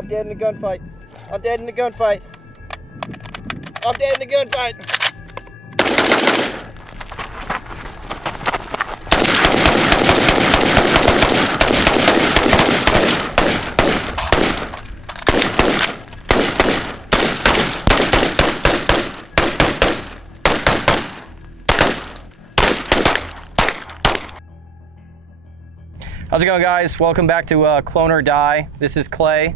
I'm dead in the gunfight. I'm dead in the gunfight. I'm dead in the gunfight. How's it going, guys? Welcome back to CloneorDie. This is Clay.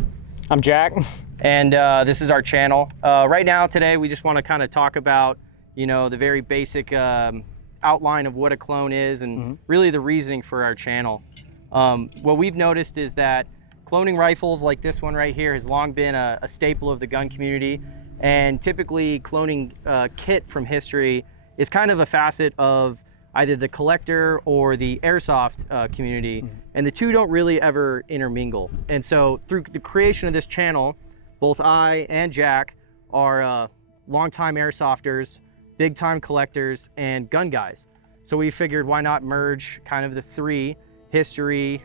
I'm Jack. And this is our channel. Right now, today, we just want to kind of talk about, you know, the very basic outline of what a clone is and really the reasoning for our channel. What we've noticed is that cloning rifles like this one right here has long been a staple of the gun community. And typically, cloning kit from history is kind of a facet of either the collector or the airsoft community, and the two don't really ever intermingle. And so through the creation of this channel, both I and Jack are longtime airsofters, big time collectors, and gun guys. So we figured why not merge kind of the three, history,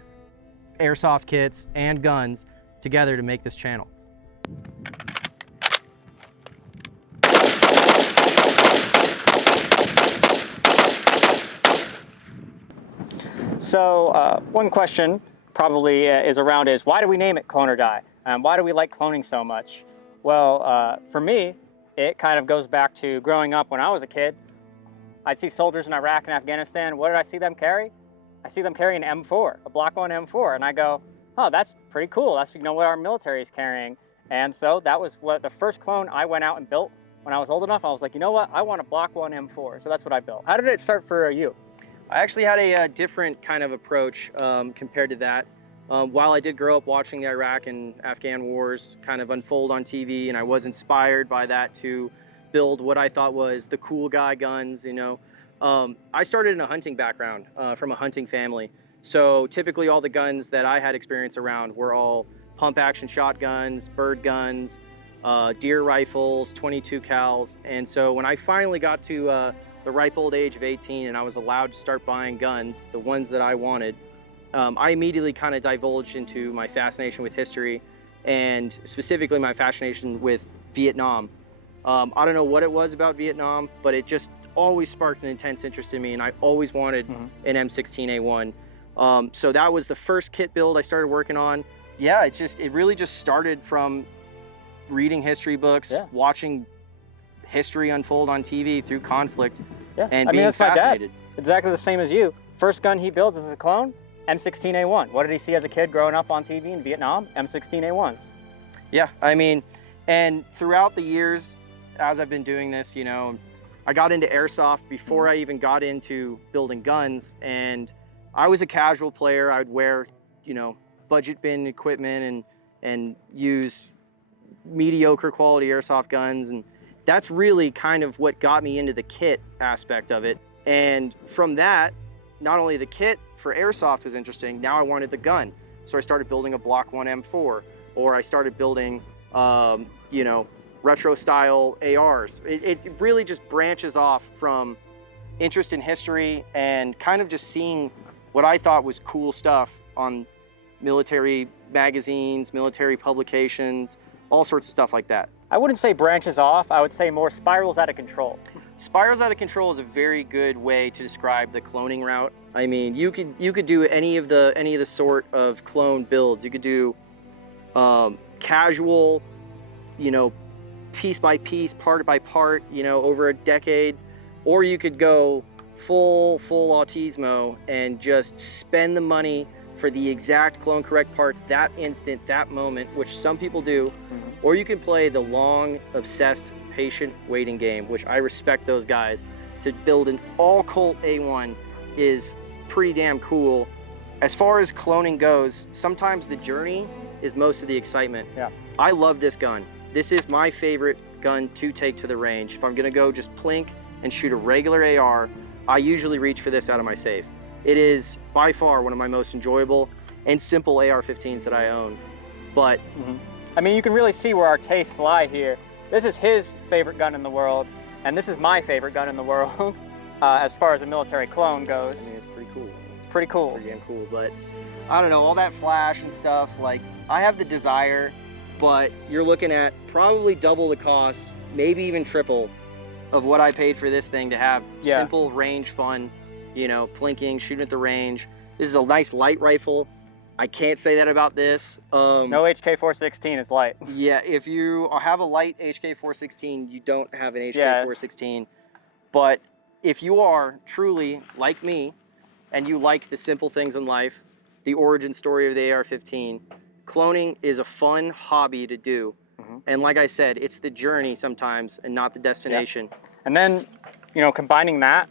airsoft kits, and guns together to make this channel. So one question probably is why do we name it CloneorDie? Why do we like cloning so much? Well, for me, it kind of goes back to growing up when I was a kid. I'd see soldiers in Iraq and Afghanistan. What did I see them carry? I see them carry an M4, a Block 1 M4, and I go, oh, that's pretty cool. That's, you know, what our military is carrying. And so that was what the first clone I went out and built when I was old enough. I was like, you know what? I want a Block 1 M4. So that's what I built. How did it start for you? I actually had a different kind of approach compared to that. While I did grow up watching the Iraq and Afghan wars kind of unfold on TV, and I was inspired by that to build what I thought was the cool guy guns, you know, I started in a hunting background from a hunting family. So typically all the guns that I had experience around were all pump action shotguns, bird guns, deer rifles, 22 cals. And so when I finally got to the ripe old age of 18 and I was allowed to start buying guns, the ones that I wanted, I immediately kind of divulged into my fascination with history and specifically my fascination with Vietnam. I don't know what it was about Vietnam, but it just always sparked an intense interest in me, and I always wanted an M16A1. So that was the first kit build I started working on. Yeah, it really just started from reading history books, watching history unfold on TV through conflict, and being fascinated. My dad. Exactly the same as you. First gun he builds as a clone, M16A1. What did he see as a kid growing up on TV in Vietnam? M16A1s. Yeah, I mean, and throughout the years, as I've been doing this, you know, I got into airsoft before I even got into building guns, and I was a casual player. I would wear, you know, budget bin equipment and use mediocre quality airsoft guns, and that's really kind of what got me into the kit aspect of it. And from that, not only the kit for airsoft was interesting, now I wanted the gun. So I started building a Block 1 M4, or I started building, you know, retro style ARs. It really just branches off from interest in history and kind of just seeing what I thought was cool stuff on military magazines, military publications, all sorts of stuff like that. I wouldn't say branches off, I would say more spirals out of control. Spirals out of control is a very good way to describe the cloning route. I mean, you could do any of the sort of clone builds. You could do casual, you know, piece by piece, part by part, you know, over a decade, or you could go full autismo and just spend the money for the exact clone correct parts that instant, that moment, which some people do, or you can play the long, obsessed, patient waiting game, which I respect those guys. To build an all Colt A1 is pretty damn cool. As far as cloning goes, sometimes the journey is most of the excitement. Yeah. I love this gun. This is my favorite gun to take to the range. If I'm gonna go just plink and shoot a regular AR, I usually reach for this out of my safe. It is by far one of my most enjoyable and simple AR-15s that I own. But I mean, you can really see where our tastes lie here. This is his favorite gun in the world, and this is my favorite gun in the world, as far as a military clone goes. I mean, it's pretty cool. It's pretty cool. Pretty damn cool, but I don't know, all that flash and stuff, like, I have the desire but you're looking at probably double the cost, maybe even triple of what I paid for this thing to have simple range fun, you know, plinking, shooting at the range. This is a nice light rifle. I can't say that about this. No HK416 is light. Yeah, if you have a light HK416, you don't have an HK416. But if you are truly like me and you like the simple things in life, the origin story of the AR-15, cloning is a fun hobby to do. And like I said, it's the journey sometimes and not the destination. And then, you know, combining that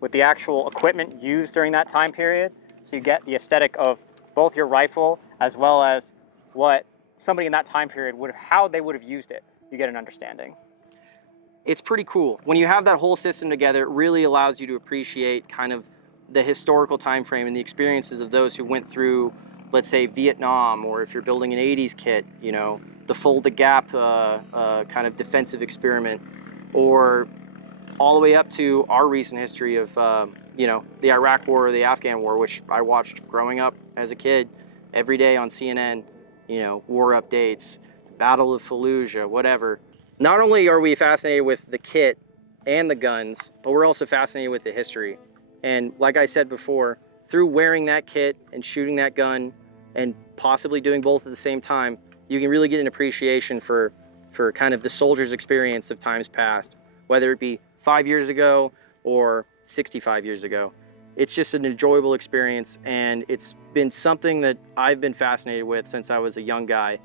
with the actual equipment used during that time period, so you get the aesthetic of both your rifle as well as what somebody in that time period how they would have used it. You get an understanding. It's pretty cool. When you have that whole system together, it really allows you to appreciate kind of the historical time frame and the experiences of those who went through, let's say, Vietnam, or if you're building an 80s kit, you know, the Fold the Gap kind of defensive experiment, or all the way up to our recent history of, you know, the Iraq War or the Afghan War, which I watched growing up as a kid every day on CNN, you know, war updates, Battle of Fallujah, whatever. Not only are we fascinated with the kit and the guns, but we're also fascinated with the history. And like I said before, through wearing that kit and shooting that gun and possibly doing both at the same time, you can really get an appreciation for kind of the soldier's experience of times past, whether it be 5 years ago or 65 years ago. It's just an enjoyable experience, and it's been something that I've been fascinated with since I was a young guy.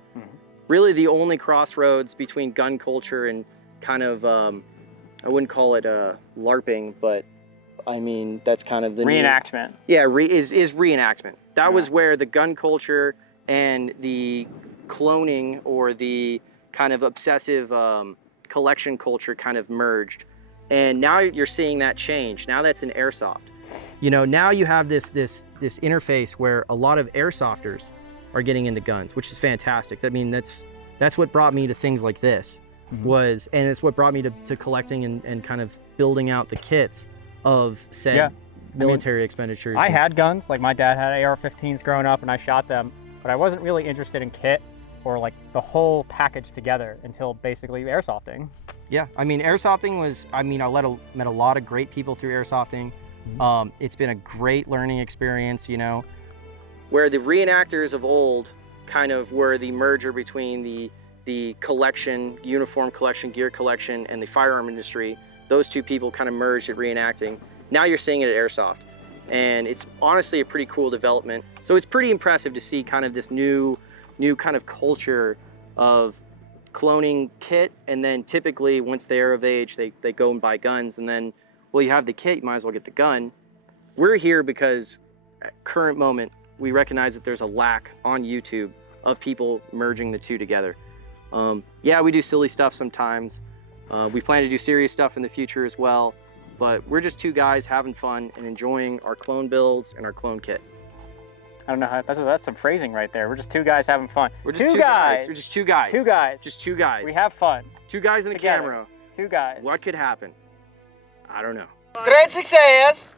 Really the only crossroads between gun culture and kind of, I wouldn't call it LARPing, but I mean, that's kind of the reenactment. Is reenactment. That was where the gun culture and the cloning, or the kind of obsessive collection culture, kind of merged. And now you're seeing that change. Now that's an airsoft. You know, now you have this interface where a lot of airsofters are getting into guns, which is fantastic. I mean, that's what brought me to things like this, and it's what brought me to collecting and kind of building out the kits of said military expenditures. I had guns, like my dad had AR-15s growing up, and I shot them, but I wasn't really interested in kit or like the whole package together until basically airsofting. Yeah, I mean, airsofting was, I mean, I met a lot of great people through airsofting. It's been a great learning experience, you know, where the reenactors of old kind of were the merger between the collection, uniform collection, gear collection, and the firearm industry. Those two people kind of merged at reenacting. Now you're seeing it at airsoft, and it's honestly a pretty cool development. So it's pretty impressive to see kind of this new kind of culture of cloning kit, and then typically once they're of age, they go and buy guns, and then, well, you have the kit, you might as well get the gun. We're here because at current moment, we recognize that there's a lack on YouTube of people merging the two together. Yeah, we do silly stuff sometimes. We plan to do serious stuff in the future as well, but we're just two guys having fun and enjoying our clone builds and our clone kit. I don't know how, that's some phrasing right there. We're just two guys having fun. We're just two guys. We're just two guys. Two guys. Just two guys. We have fun. Two guys in the camera. Two guys. What could happen? I don't know. Great success!